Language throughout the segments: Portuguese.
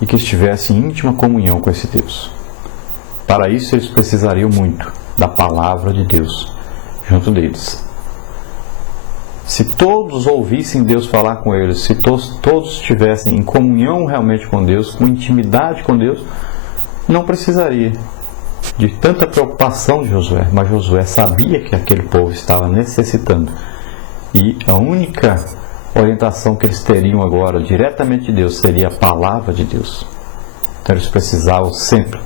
e que estivessem em íntima comunhão com esse Deus. Para isso eles precisariam muito da palavra de Deus junto deles. Se todos ouvissem Deus falar com eles, se todos estivessem em comunhão realmente com Deus, com intimidade com Deus, não precisaria de tanta preocupação de Josué, mas Josué sabia que aquele povo estava necessitando. E a única orientação que eles teriam agora, diretamente de Deus, seria a palavra de Deus. Então eles precisavam sempre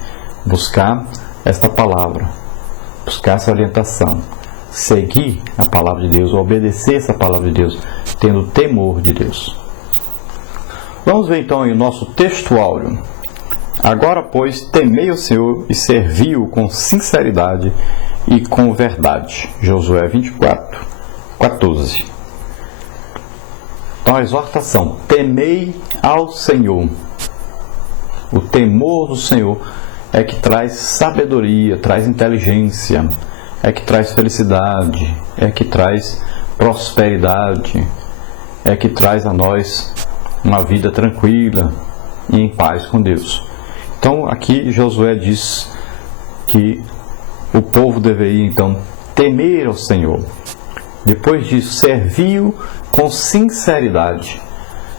buscar esta palavra, buscar essa orientação, seguir a palavra de Deus, obedecer essa palavra de Deus, tendo temor de Deus. Vamos ver então aí o nosso texto áureo. Agora, pois, temei o Senhor e servi-o com sinceridade e com verdade. Josué 24, 14. Então, a exortação: temei ao Senhor. O temor do Senhor é que traz sabedoria, traz inteligência, é que traz felicidade, é que traz prosperidade, é que traz a nós uma vida tranquila e em paz com Deus. Então aqui Josué diz que o povo deveria então temer ao Senhor. Depois disso, serviu com sinceridade.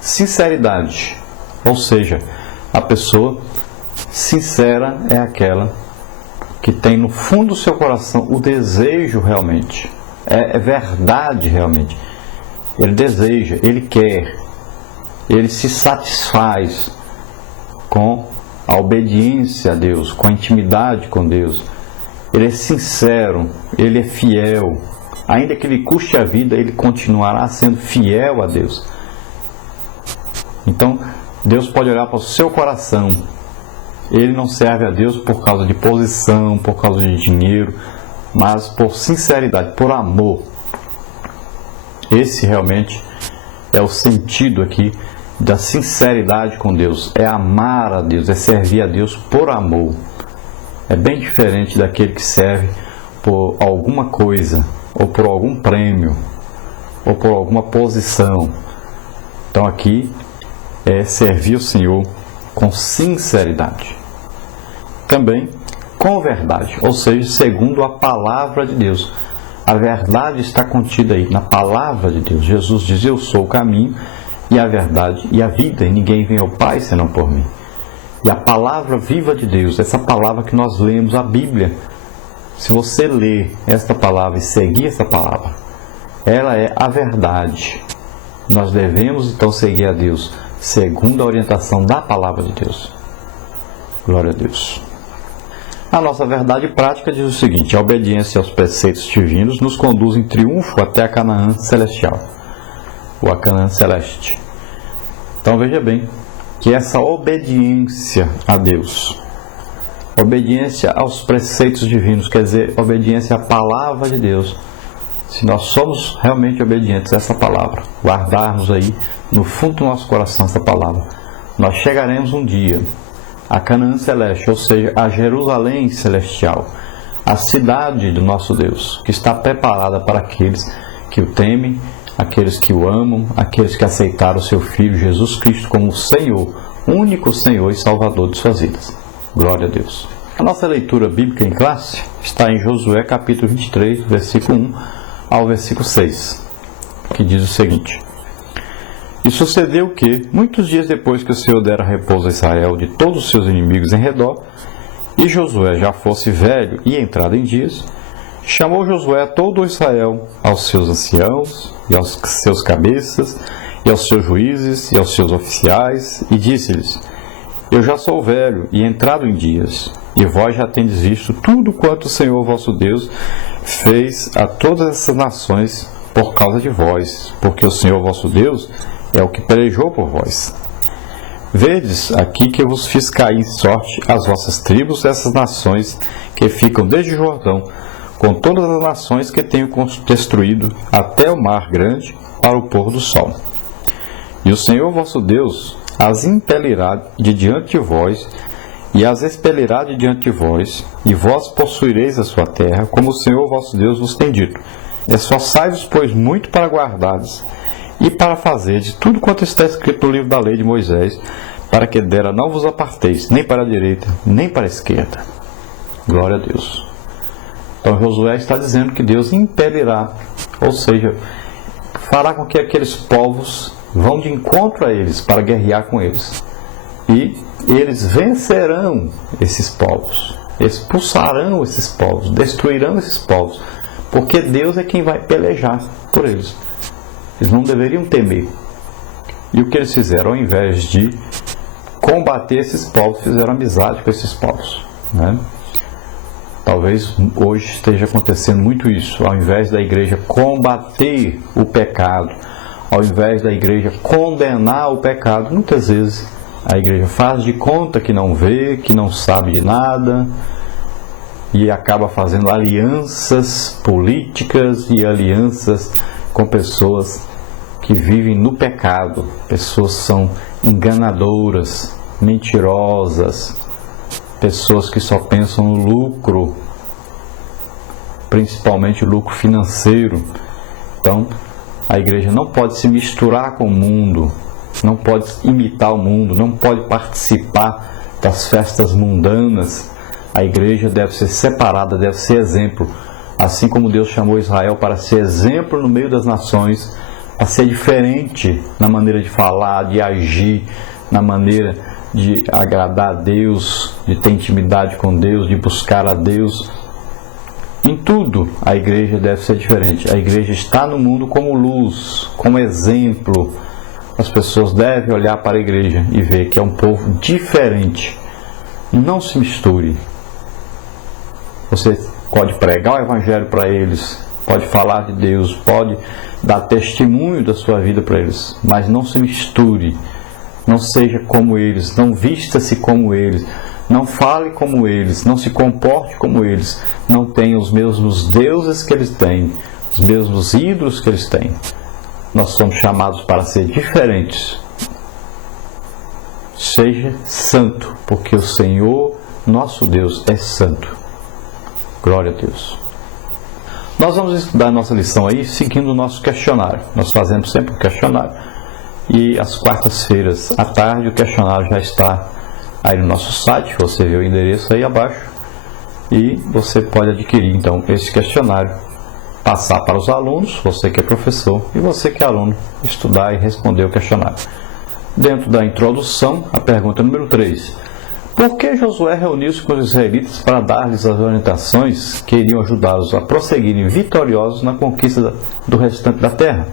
Sinceridade, ou seja, a pessoa sincera é aquela que tem no fundo do seu coração o desejo realmente, é verdade realmente. Ele deseja, ele quer, ele se satisfaz com a obediência a Deus, com a intimidade com Deus. Ele é sincero, ele é fiel. Ainda que lhe custe a vida, ele continuará sendo fiel a Deus. Então, Deus pode olhar para o seu coração. Ele não serve a Deus por causa de posição, por causa de dinheiro, mas por sinceridade, por amor. Esse realmente é o sentido aqui da sinceridade com Deus. É amar a Deus, é servir a Deus por amor. É bem diferente daquele que serve por alguma coisa, ou por algum prêmio, ou por alguma posição. Então aqui é servir o Senhor com sinceridade. Também com verdade, ou seja, segundo a palavra de Deus. A verdade está contida aí na palavra de Deus. Jesus diz: eu sou o caminho e a verdade e a vida, e ninguém vem ao Pai senão por mim. E a palavra viva de Deus, essa palavra que nós lemos, a Bíblia, se você ler esta palavra e seguir essa palavra, ela é a verdade. Nós devemos então seguir a Deus segundo a orientação da palavra de Deus. Glória a Deus. A nossa verdade prática diz o seguinte: a obediência aos preceitos divinos nos conduz em triunfo até a Canaã celestial, ou a Canaã celeste. Então veja bem que essa obediência a Deus, obediência aos preceitos divinos, quer dizer, obediência à palavra de Deus. Se nós somos realmente obedientes a essa palavra, guardarmos aí no fundo do nosso coração essa palavra, nós chegaremos um dia a Canaã celeste, ou seja, a Jerusalém celestial, a cidade do nosso Deus, que está preparada para aqueles que o temem, aqueles que o amam, aqueles que aceitaram o seu Filho Jesus Cristo como Senhor, único Senhor e Salvador de suas vidas. Glória a Deus. A nossa leitura bíblica em classe está em Josué capítulo 23, versículo 1 ao versículo 6, que diz o seguinte: e sucedeu que, muitos dias depois que o Senhor dera repouso a Israel de todos os seus inimigos em redor, e Josué já fosse velho e entrado em dias, chamou Josué a todo Israel, aos seus anciãos, e aos seus cabeças, e aos seus juízes, e aos seus oficiais, e disse-lhes: eu já sou velho e entrado em dias, e vós já tendes visto tudo quanto o Senhor vosso Deus fez a todas essas nações por causa de vós, porque o Senhor vosso Deus é o que pelejou por vós. Vedes aqui que eu vos fiz cair em sorte as vossas tribos, essas nações que ficam desde o Jordão, com todas as nações que tenho destruído até o mar grande para o pôr do sol. E o Senhor vosso Deus as impelirá de diante de vós, e as expelirá de diante de vós, e vós possuireis a sua terra, como o Senhor vosso Deus vos tem dito. Esforçai-vos, pois, muito para guardares, e para fazer de tudo quanto está escrito no livro da lei de Moisés, para que dera não vos aparteis, nem para a direita, nem para a esquerda. Glória a Deus. Então Josué está dizendo que Deus impelirá, ou seja, fará com que aqueles povos vão de encontro a eles para guerrear com eles. E eles vencerão esses povos, expulsarão esses povos, destruirão esses povos, porque Deus é quem vai pelejar por eles. Eles não deveriam temer. E o que eles fizeram? Ao invés de combater esses povos, fizeram amizade com esses povos, né? Talvez hoje esteja acontecendo muito isso. Ao invés da igreja combater o pecado, ao invés da igreja condenar o pecado, muitas vezes a igreja faz de conta que não vê, que não sabe de nada, e acaba fazendo alianças políticas e alianças com pessoas que vivem no pecado. Pessoas são enganadoras, mentirosas, pessoas que só pensam no lucro, principalmente o lucro financeiro. Então, a igreja não pode se misturar com o mundo, não pode imitar o mundo, não pode participar das festas mundanas. A igreja deve ser separada, deve ser exemplo. Assim como Deus chamou Israel para ser exemplo no meio das nações, para ser diferente na maneira de falar, de agir, na maneira de agradar a Deus, de ter intimidade com Deus, de buscar a Deus. Em tudo, a igreja deve ser diferente. A igreja está no mundo como luz, como exemplo. As pessoas devem olhar para a igreja e ver que é um povo diferente. Não se misture. Você pode pregar o evangelho para eles, pode falar de Deus, pode dar testemunho da sua vida para eles, mas não se misture. Não seja como eles, não vista-se como eles, não fale como eles, não se comporte como eles, não tenha os mesmos deuses que eles têm, os mesmos ídolos que eles têm. Nós somos chamados para ser diferentes. Seja santo, porque o Senhor, nosso Deus, é santo. Glória a Deus. Nós vamos estudar a nossa lição aí seguindo o nosso questionário. Nós fazemos sempre um questionário. E às quartas-feiras à tarde o questionário já está aí no nosso site. Você vê o endereço aí abaixo. E você pode adquirir então esse questionário, passar para os alunos, você que é professor e você que é aluno, estudar e responder o questionário. Dentro da introdução, a pergunta número 3. Por que Josué reuniu-se com os israelitas para dar-lhes as orientações que iriam ajudá-los a prosseguirem vitoriosos na conquista do restante da terra?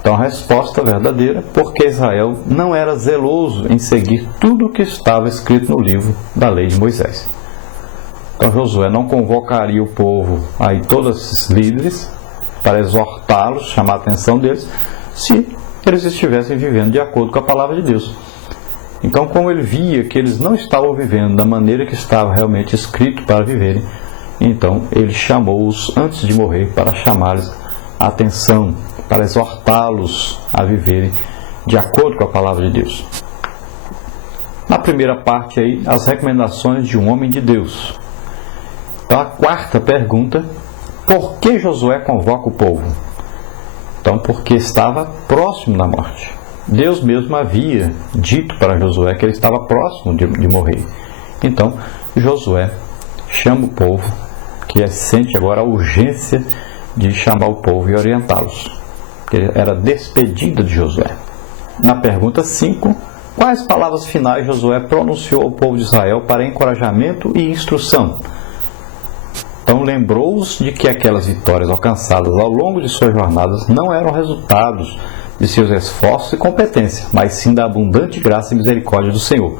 Então a resposta verdadeira, porque Israel não era zeloso em seguir tudo o que estava escrito no livro da lei de Moisés. Então Josué não convocaria o povo, aí todos esses líderes, para exortá-los, chamar a atenção deles, se eles estivessem vivendo de acordo com a palavra de Deus. Então, como ele via que eles não estavam vivendo da maneira que estava realmente escrito para viverem, então ele chamou-os antes de morrer para chamar-lhes a atenção, para exortá-los a viverem de acordo com a palavra de Deus. Na primeira parte aí, as recomendações de um homem de Deus. Então a quarta pergunta, por que Josué convoca o povo? Então, porque estava próximo da morte. Deus mesmo havia dito para Josué que ele estava próximo de morrer. Então, Josué chama o povo, que sente agora a urgência de chamar o povo e orientá-los. Era despedida de Josué. Na pergunta 5, quais palavras finais Josué pronunciou ao povo de Israel para encorajamento e instrução? Então lembrou-os de que aquelas vitórias alcançadas ao longo de suas jornadas não eram resultados de seus esforços e competência, mas sim da abundante graça e misericórdia do Senhor.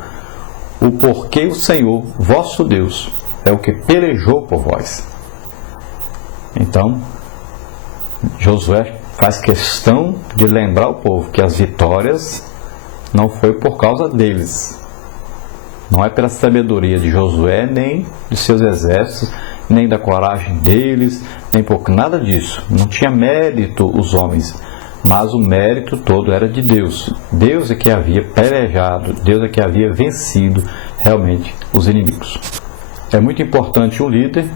O porquê o Senhor, vosso Deus, é o que pelejou por vós. Então, Josué faz questão de lembrar o povo que as vitórias não foi por causa deles. Não é pela sabedoria de Josué, nem de seus exércitos, nem da coragem deles, nem por nada disso. Não tinha mérito os homens, mas o mérito todo era de Deus. Deus é que havia pelejado, Deus é que havia vencido realmente os inimigos. É muito importante o líder,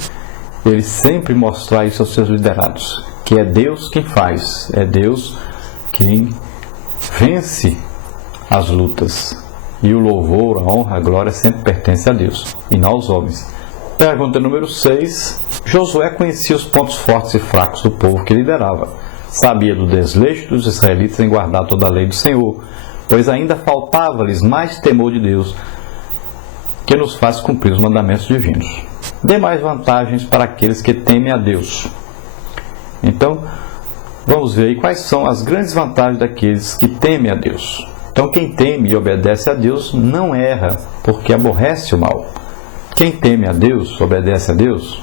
ele sempre mostrar isso aos seus liderados, que é Deus quem faz, é Deus quem vence as lutas. E o louvor, a honra, a glória sempre pertence a Deus e não aos homens. Pergunta número 6. Josué conhecia os pontos fortes e fracos do povo que liderava. Sabia do desleixo dos israelitas em guardar toda a lei do Senhor, pois ainda faltava-lhes mais temor de Deus, que nos faz cumprir os mandamentos divinos. Dê mais vantagens para aqueles que temem a Deus. Então, vamos ver aí quais são as grandes vantagens daqueles que temem a Deus. Então, quem teme e obedece a Deus não erra, porque aborrece o mal. Quem teme a Deus, obedece a Deus,